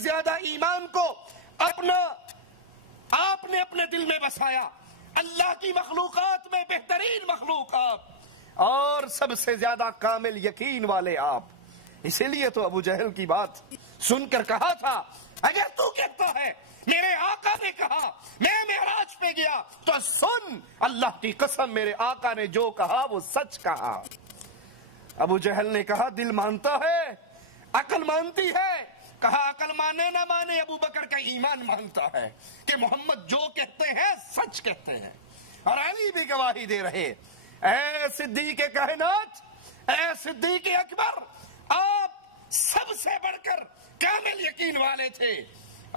زیادہ ایمان کو آپ نے اپنے دل میں بسایا، اللہ کی مخلوقات میں بہترین مخلوق آپ، اور سب سے زیادہ کامل یقین والے آپ۔ اسی لیے تو ابو جہل کی بات سن کر کہا تھا، اگر تو کہتا ہے میرے آقا نے کہا، میں معراج پہ گیا، تو سن اللہ کی قسم میرے آقا نے جو کہا وہ سچ کہا۔ ابو جہل نے کہا دل مانتا ہے، عقل مانتی ہے۔ کہا عقل مانے نہ مانے، ابو بکر کا ایمان مانتا ہے کہ محمد جو کہتے ہیں سچ کہتے ہیں، اور علی بھی گواہی دے رہے۔ اے صدیق کائنات، اے صدیق اکبر، آپ سب سے بڑھ کر کامل یقین والے تھے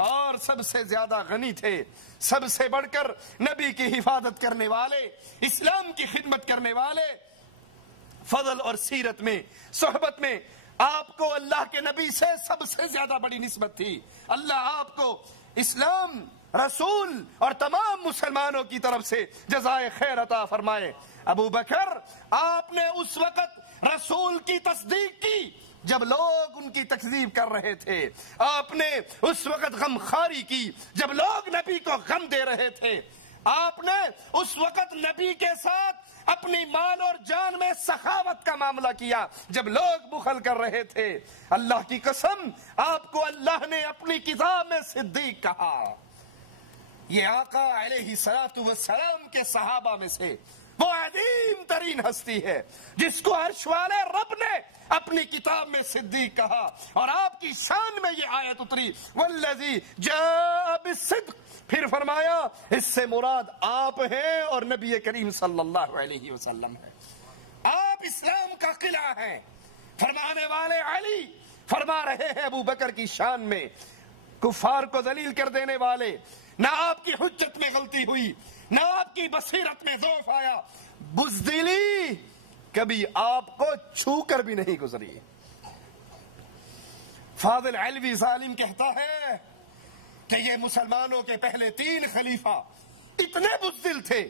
اور سب سے زیادہ غنی تھے، سب سے بڑھ کر نبی کی حفاظت کرنے والے، اسلام کی خدمت کرنے والے۔ فضل اور سیرت میں، صحبت میں آپ کو اللہ کے نبی سے سب سے زیادہ بڑی نسبت تھی۔ اللہ آپ کو اسلام، رسول اور تمام مسلمانوں کی طرف سے جزائے خیر عطا فرمائے۔ ابو بکر، آپ نے اس وقت رسول کی تصدیق کی جب لوگ ان کی تکذیب کر رہے تھے، آپ نے اس وقت غم خاری کی جب لوگ نبی کو غم دے رہے تھے، آپ نے اس وقت نبی کے ساتھ اپنی مال اور جان میں سخاوت کا معاملہ کیا جب لوگ بخل کر رہے تھے۔ اللہ کی قسم، آپ کو اللہ نے اپنی کتاب میں صدیق کہا۔ یہ آقا علیہ الصلوۃ والسلام کے صحابہ میں سے وہ عظیم ترین ہستی ہے جس کو عرش والے رب نے اپنی کتاب میں صدیق کہا، اور آپ کی شان میں یہ آیت اتری، والذی جاء بالصدق، پھر فرمایا اس سے مراد آپ ہیں اور نبی کریم صلی اللہ علیہ وسلم ہے۔ آپ اسلام کا قلعہ ہیں۔ فرمانے والے علی فرما رہے ہیں ابو بکر کی شان میں، کفار کو ذلیل کر دینے والے، نہ آپ کی حجت میں غلطی ہوئی، نہ آپ کی بصیرت میں ضعف آیا، بزدلی کبھی آپ کو چھو کر بھی نہیں گزری۔ فاضل علوی ظالم کہتا ہے کہ یہ مسلمانوں کے پہلے 3 خلیفہ اتنے بزدل تھے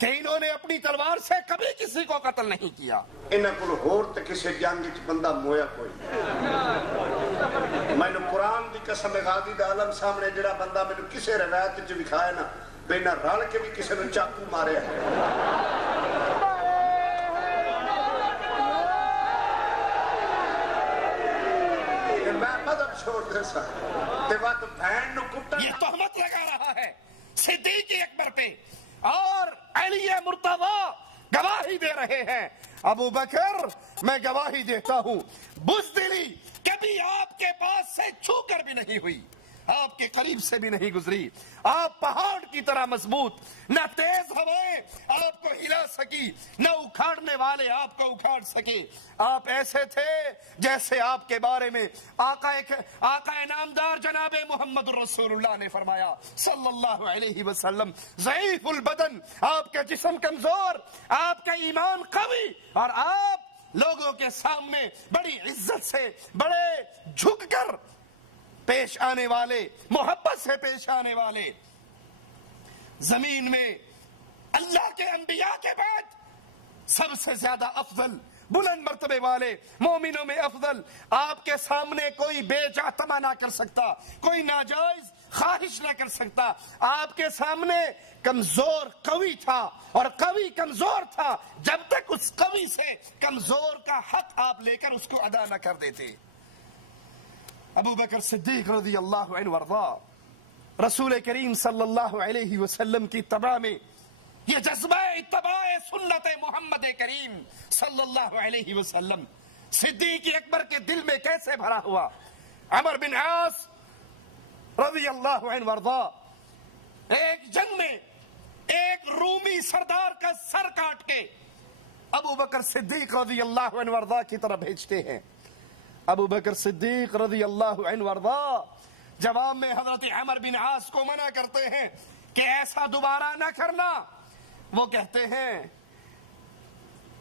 کہ انہوں نے اپنی تلوار سے کبھی کسی کو قتل نہیں کیا۔ انہاں کول ہور تے کسے جنگ وچ بندہ مویا کوئی میں نے قرآن دی قسم غازی دا عالم سامنے جڑا بندہ میں نے کسے روایت وچ دکھایا نا بینا رل کے بھی کسے نے چاقو مارے میں مذہب چھوڑ دے سا تے وقت بہن نو کٹا۔ یہ تہمت لگا رہا ہے صدیق اکبر پہ، اور علی مرتضی گواہی دے رہے ہیں۔ ابو بکر، میں گواہی دیتا ہوں بزدلی کبھی آپ کے پاس سے چھو کر بھی نہیں ہوئی، آپ کے قریب سے بھی نہیں گزری۔ آپ پہاڑ کی طرح مضبوط، نہ تیز ہوائیں آپ کو ہلا سکی، نہ اکھاڑنے والے آپ کو اکھاڑ سکے۔ آپ ایسے تھے جیسے آپ کے بارے میں آقا نامدار جناب محمد رسول اللہ نے فرمایا صلی اللہ علیہ وسلم، ضعیف البدن، آپ کا جسم کمزور، آپ کا ایمان قوی، اور آپ لوگوں کے سامنے بڑی عزت سے، بڑے جھک کر پیش آنے والے، محبت سے پیش آنے والے۔ زمین میں اللہ کے انبیاء کے بعد سب سے زیادہ افضل، بلند مرتبے والے، مومنوں میں افضل، آپ کے سامنے کوئی بے جا تما نہ کر سکتا، کوئی ناجائز خواہش نہ کر سکتا۔ آپ کے سامنے کمزور قوی تھا، اور قوی کمزور تھا جب تک اس قوی سے کمزور کا حق آپ لے کر اس کو ادا نہ کر دیتے۔ ابو بکر صدیق رضی اللہ عنہ وارضا، رسول کریم صلی اللہ علیہ وسلم کی اتباع میں یہ جذبہ اتباع سنت محمد کریم صلی اللہ علیہ وسلم صدیق اکبر کے دل میں کیسے بھرا ہوا۔ عمر بن عاص رضی اللہ عنہ وارضا ایک جنگ میں ایک رومی سردار کا سر کاٹ کے ابو بکر صدیق رضی اللہ عنہ وارضا کی طرف بھیجتے ہیں۔ ابو بکر صدیق رضی اللہ عنہ وارضا جواب میں حضرت عمر بن عاص کو منع کرتے ہیں کہ ایسا دوبارہ نہ کرنا۔ وہ کہتے ہیں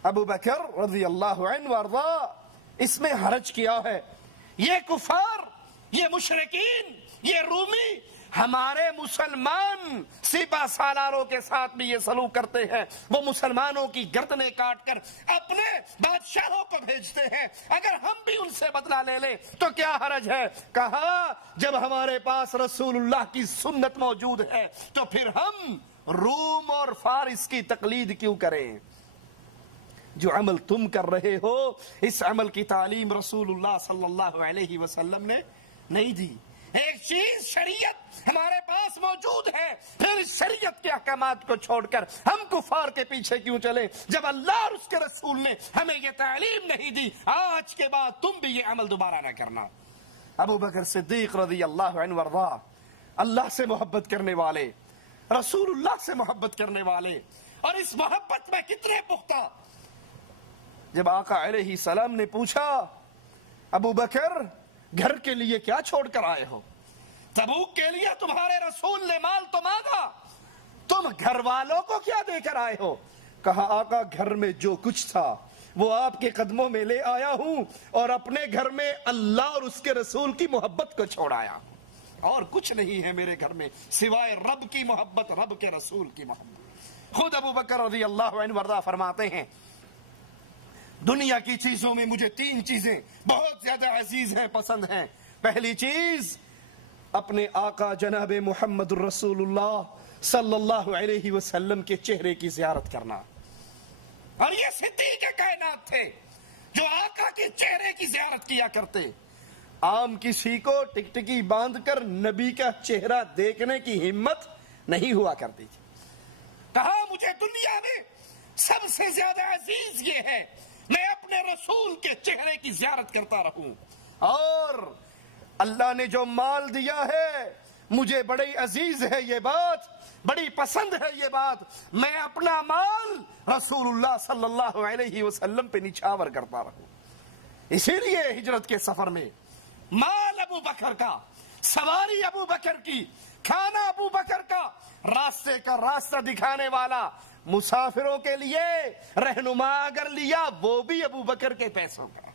ابو بکر رضی اللہ عنہ وارضا اس میں حرج کیا ہے، یہ کفار، یہ مشرکین، یہ رومی ہمارے مسلمان سپہ سالاروں کے ساتھ بھی یہ سلوک کرتے ہیں، وہ مسلمانوں کی گردنیں کاٹ کر اپنے بادشاہوں کو بھیجتے ہیں، اگر ہم بھی ان سے بدلہ لے لیں تو کیا حرج ہے؟ کہا جب ہمارے پاس رسول اللہ کی سنت موجود ہے تو پھر ہم روم اور فارس کی تقلید کیوں کریں؟ جو عمل تم کر رہے ہو اس عمل کی تعلیم رسول اللہ صلی اللہ علیہ وسلم نے نہیں دی۔ ایک چیز شریعت ہمارے پاس موجود ہے، پھر اس شریعت کے احکامات کو چھوڑ کر ہم کفار کے پیچھے کیوں چلیں جب اللہ اور اس کے رسول نے ہمیں یہ تعلیم نہیں دی؟ آج کے بعد تم بھی یہ عمل دوبارہ نہ کرنا۔ ابو بکر صدیق رضی اللہ عنہ وارضا، اللہ سے محبت کرنے والے، رسول اللہ سے محبت کرنے والے، اور اس محبت میں کتنے پختہ۔ جب آقا علیہ السلام نے پوچھا ابو بکر گھر کے لیے کیا چھوڑ کر آئے ہو؟ تبوک کے لیے تمہارے رسول نے مال تو مانگا، تم گھر والوں کو کیا دے کر آئے ہو؟ کہا آقا گھر میں جو کچھ تھا وہ آپ کے قدموں میں لے آیا ہوں، اور اپنے گھر میں اللہ اور اس کے رسول کی محبت کو چھوڑ آیا، اور کچھ نہیں ہے میرے گھر میں سوائے رب کی محبت، رب کے رسول کی محبت۔ خود ابو بکر رضی اللہ عنہ وارضا فرماتے ہیں دنیا کی چیزوں میں مجھے 3 چیزیں بہت زیادہ عزیز ہیں، پسند ہیں۔ پہلی چیز اپنے آقا جناب محمد الرسول اللہ صلی اللہ علیہ وسلم کے چہرے کی زیارت کرنا، اور یہ صدیق کائنات تھے جو آقا کے چہرے کی زیارت کیا کرتے۔ عام کسی کو ٹکٹکی باندھ کر نبی کا چہرہ دیکھنے کی ہمت نہیں ہوا کرتی تھی۔ کہا مجھے دنیا میں سب سے زیادہ عزیز یہ ہے میں اپنے رسول کے چہرے کی زیارت کرتا رہوں، اور اللہ نے جو مال دیا ہے مجھے بڑی عزیز ہے یہ بات، بڑی پسند ہے یہ بات، میں اپنا مال رسول اللہ صلی اللہ علیہ وسلم پہ نچھاور کرتا رہوں۔ اسی لیے ہجرت کے سفر میں مال ابو بکر کا، سواری ابو بکر کی، کھانا ابو بکر کا، راستے کا راستہ دکھانے والا، مسافروں کے لیے رہنما اگر لیا وہ بھی ابو بکر کے پیسوں کا۔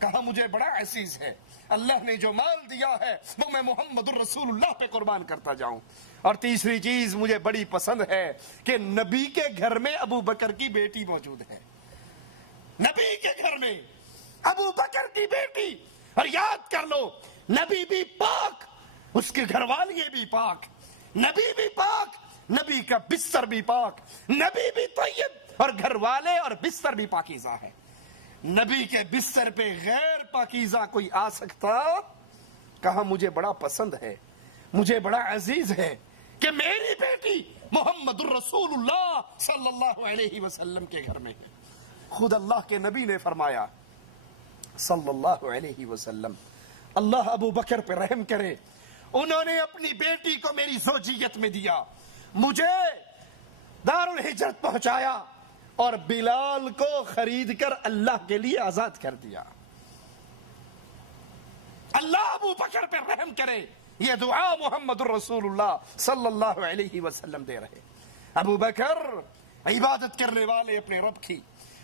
کہا مجھے بڑا عزیز ہے اللہ نے جو مال دیا ہے وہ میں محمد الرسول اللہ پہ قربان کرتا جاؤں۔ اور تیسری چیز مجھے بڑی پسند ہے کہ نبی کے گھر میں ابو بکر کی بیٹی موجود ہے، نبی کے گھر میں ابو بکر کی بیٹی، اور یاد کر لو نبی بھی پاک، اس کے گھر والے بھی پاک، نبی بھی پاک، نبی کا بستر بھی پاک، نبی بھی طیب، اور گھر والے اور بستر بھی پاکیزہ ہے۔ نبی کے بستر پہ غیر پاکیزہ کوئی آ سکتا؟ کہا مجھے بڑا پسند ہے، مجھے بڑا عزیز ہے کہ میری بیٹی محمد الرسول اللہ صلی اللہ علیہ وسلم کے گھر میں ہے۔ خود اللہ کے نبی نے فرمایا صلی اللہ علیہ وسلم، اللہ ابو بکر پہ رحم کرے، انہوں نے اپنی بیٹی کو میری زوجیت میں دیا، مجھے دار الہجرت پہنچایا، اور بلال کو خرید کر اللہ کے لیے آزاد کر دیا۔ اللہ ابو بکر پہ رحم کرے، یہ دعا محمد الرسول اللہ صلی اللہ علیہ وسلم دے رہے۔ ابو بکر عبادت کرنے والے اپنے رب کی،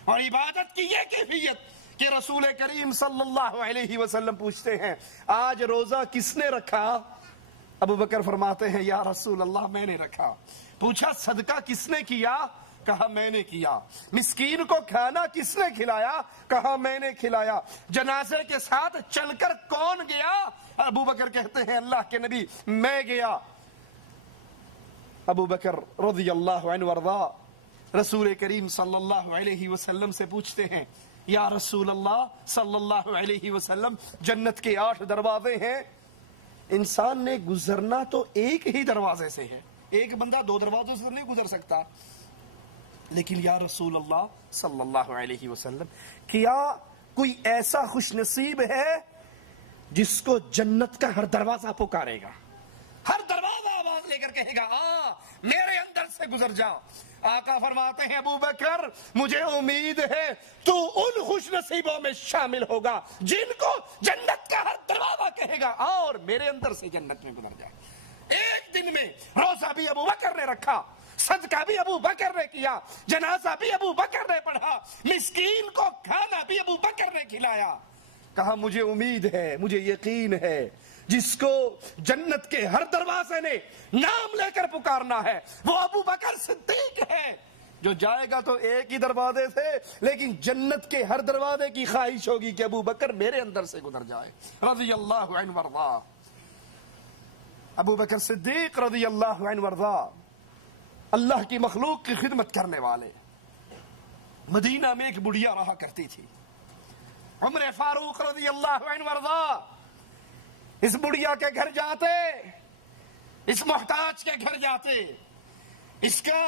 اور عبادت کی یہ کیفیت کہ رسول کریم صلی اللہ علیہ وسلم پوچھتے ہیں آج روزہ کس نے رکھا؟ ابو بکر فرماتے ہیں یا رسول اللہ میں نے رکھا۔ پوچھا صدقہ کس نے کیا؟ کہا میں نے کیا۔ مسکین کو کھانا کس نے کھلایا؟ کہا میں نے کھلایا۔ جنازے کے ساتھ چل کر کون گیا؟ ابو بکر کہتے ہیں اللہ کے نبی میں گیا۔ ابو بکر رضی اللہ عنہ وارضا رسول کریم صلی اللہ علیہ وسلم سے پوچھتے ہیں یا رسول اللہ صلی اللہ علیہ وسلم جنت کے 8 دروازے ہیں، انسان نے گزرنا تو ایک ہی دروازے سے ہے، ایک بندہ 2 دروازوں سے نہیں گزر سکتا، لیکن یا رسول اللہ صلی اللہ علیہ وسلم کیا کوئی ایسا خوش نصیب ہے جس کو جنت کا ہر دروازہ پکارے گا، ہر دروازہ آواز لے کر کہے گا میرے اندر سے گزر جاؤ؟ آقا فرماتے ہیں ابو بکر مجھے امید ہے تو ان خوش نصیبوں میں شامل ہوگا جن کو جنت کا ہر دروازہ کہے گا اور میرے اندر سے جنت میں گزر جائے۔ ایک دن میں روزہ بھی ابو بکر نے رکھا، صدقہ بھی ابو بکر نے کیا، جنازہ بھی ابو بکر نے پڑھا، مسکین کو کھانا بھی ابو بکر نے کھلایا۔ کہا مجھے امید ہے، مجھے یقین ہے جس کو جنت کے ہر دروازے نے نام لے کر پکارنا ہے وہ ابو بکر صدیق ہے، جو جائے گا تو ایک ہی دروازے سے، لیکن جنت کے ہر دروازے کی خواہش ہوگی کہ ابو بکر میرے اندر سے گزر جائے رضی اللہ عنہ وارضا۔ ابو بکر صدیق رضی اللہ عنہ وارضا اللہ کی مخلوق کی خدمت کرنے والے۔ مدینہ میں ایک بڑھیا رہا کرتی تھی، عمر فاروق رضی اللہ عنہ وارضا اس بڑھیا کے گھر جاتے، اس محتاج کے گھر جاتے، اس کا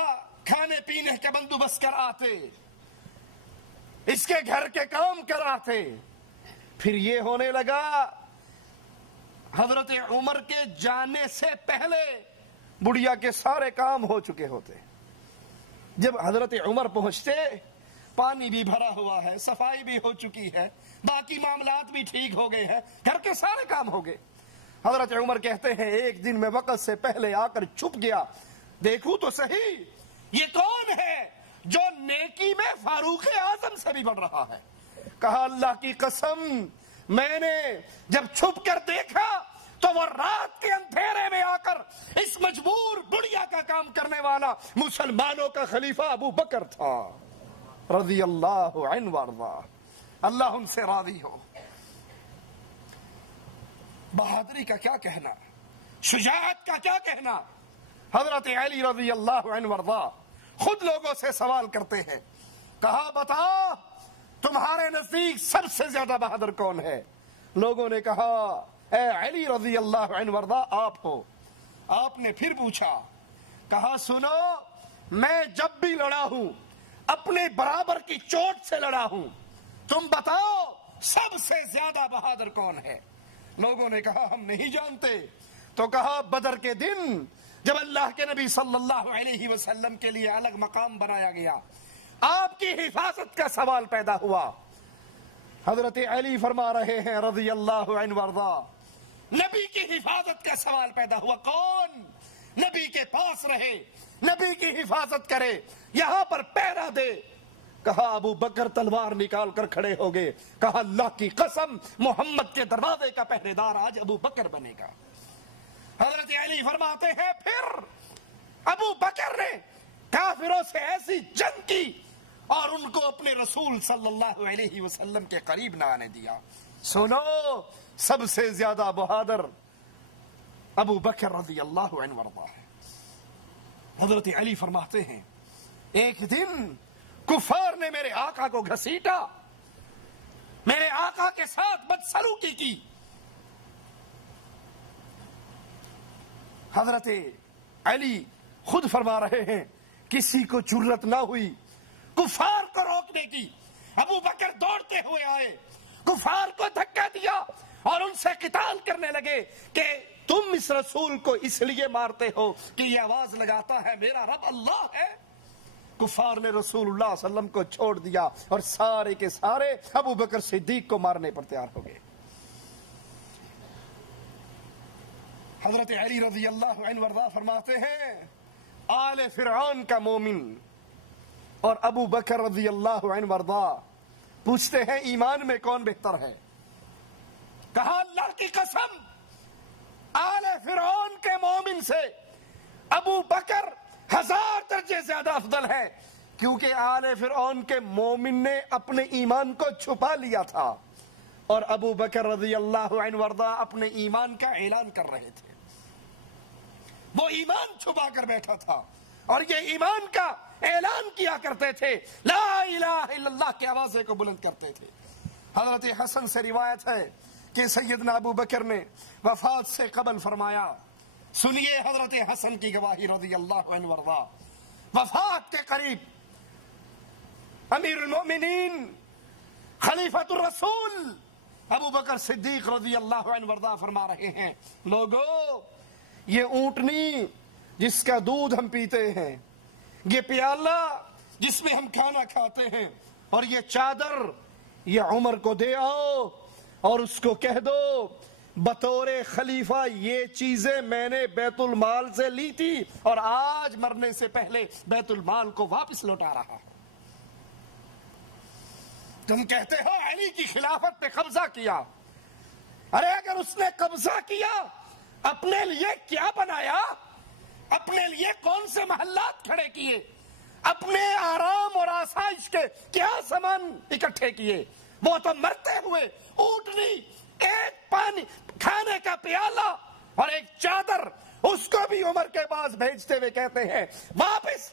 کھانے پینے کا بندوبست کر آتے، اس کے گھر کے کام کر آتے۔ پھر یہ ہونے لگا حضرت عمر کے جانے سے پہلے بڑھیا کے سارے کام ہو چکے ہوتے۔ جب حضرت عمر پہنچتے پانی بھی بھرا ہوا ہے، صفائی بھی ہو چکی ہے، باقی معاملات بھی ٹھیک ہو گئے ہیں، گھر کے سارے کام ہو گئے۔ حضرت عمر کہتے ہیں ایک دن میں وقت سے پہلے آ کر چھپ گیا، دیکھوں تو صحیح یہ کون ہے جو نیکی میں فاروق اعظم سے بھی بڑھ رہا ہے۔ کہا اللہ کی قسم میں نے جب چھپ کر دیکھا تو وہ رات کے اندھیرے میں آ کر اس مجبور بڑھیا کا کام کرنے والا مسلمانوں کا خلیفہ ابو بکر تھا رضی اللہ عنہ وارضا، اللہ ان سے راضی ہو۔ بہادری کا کیا کہنا، شجاعت کا کیا کہنا۔ حضرت علی رضی اللہ عنہ وارضا خود لوگوں سے سوال کرتے ہیں، کہا بتا تمہارے نزدیک سب سے زیادہ بہادر کون ہے؟ لوگوں نے کہا اے علی رضی اللہ عنہ وارضا آپ ہو۔ آپ نے پھر پوچھا، کہا سنو میں جب بھی لڑا ہوں اپنے برابر کی چوٹ سے لڑا ہوں، تم بتاؤ سب سے زیادہ بہادر کون ہے؟ لوگوں نے کہا ہم نہیں جانتے۔ تو کہا بدر کے دن جب اللہ کے نبی صلی اللہ علیہ وسلم کے لیے الگ مقام بنایا گیا، آپ کی حفاظت کا سوال پیدا ہوا۔ حضرت علی فرما رہے ہیں رضی اللہ عنہ وارضا نبی کی حفاظت کا سوال پیدا ہوا، کون نبی کے پاس رہے، نبی کی حفاظت کرے، یہاں پر پہرا دے؟ کہا ابو بکر تلوار نکال کر کھڑے ہو گئے، کہا اللہ کی قسم محمد کے دروازے کا پہرے دار آج ابو بکر بنے گا۔ حضرت علی فرماتے ہیں پھر ابو بکر نے کافروں سے ایسی جنگ کی اور ان کو اپنے رسول صلی اللہ علیہ وسلم کے قریب نہ آنے دیا۔ سنو سب سے زیادہ بہادر ابو بکر رضی اللہ عنہ وارضا ہے۔ حضرت علی فرماتے ہیں ایک دن کفار نے میرے آقا کو گھسیٹا، میرے آقا کے ساتھ بدسلوکی کی۔ حضرت علی خود فرما رہے ہیں کسی کو جرت نہ ہوئی کفار کو روکنے کی۔ ابو بکر دوڑتے ہوئے آئے، کفار کو دھکا دیا اور ان سے قتال کرنے لگے کہ تم اس رسول کو اس لیے مارتے ہو کہ یہ آواز لگاتا ہے میرا رب اللہ ہے۔ کفار نے رسول اللہ صلی اللہ علیہ وسلم کو چھوڑ دیا اور سارے کے سارے ابو بکر صدیق کو مارنے پر تیار ہو گئے۔ حضرت علی رضی اللہ عنہ وارضا فرماتے ہیں آل فرعون کا مومن اور ابو بکر رضی اللہ عنہ وارضا پوچھتے ہیں ایمان میں کون بہتر ہے؟ کہا اللہ کی قسم آل فرعون کے مومن سے ابو بکر 1000 درجے زیادہ افضل ہے، کیونکہ آل فرعون کے مومن نے اپنے ایمان کو چھپا لیا تھا اور ابو بکر رضی اللہ عنہ وارضا اپنے ایمان کا اعلان کر رہے تھے۔ وہ ایمان چھپا کر بیٹھا تھا اور یہ ایمان کا اعلان کیا کرتے تھے، لا الہ الا اللہ کی آوازیں کو بلند کرتے تھے۔ حضرت حسن سے روایت ہے کہ سیدنا ابو بکر نے وفات سے قبل فرمایا، سنیے حضرت حسن کی گواہی رضی اللہ عنہ وارضا، وفات کے قریب امیر المؤمنین خلیفۃ الرسول ابو بکر صدیق رضی اللہ عنہ وارضا فرما رہے ہیں لوگو یہ اونٹنی جس کا دودھ ہم پیتے ہیں، یہ پیالہ جس میں ہم کھانا کھاتے ہیں اور یہ چادر یہ عمر کو دے آؤ اور اس کو کہہ دو بطور خلیفہ یہ چیزیں میں نے بیت المال سے لی تھی اور آج مرنے سے پہلے بیت المال کو واپس لوٹا رہا ہوں۔ تم کہتے ہو علی کی خلافت پہ قبضہ کیا، ارے اگر اس نے قبضہ کیا اپنے لیے کیا بنایا؟ اپنے لیے کون سے محلات کھڑے کیے؟ اپنے آرام اور آسائش کے کیا سامان اکٹھے کیے؟ وہ تو مرتے ہوئے اونٹنی، ایک پانی کھانے کا پیالہ اور ایک چادر، اس کو بھی عمر کے پاس بھیجتے ہوئے کہتے ہیں واپس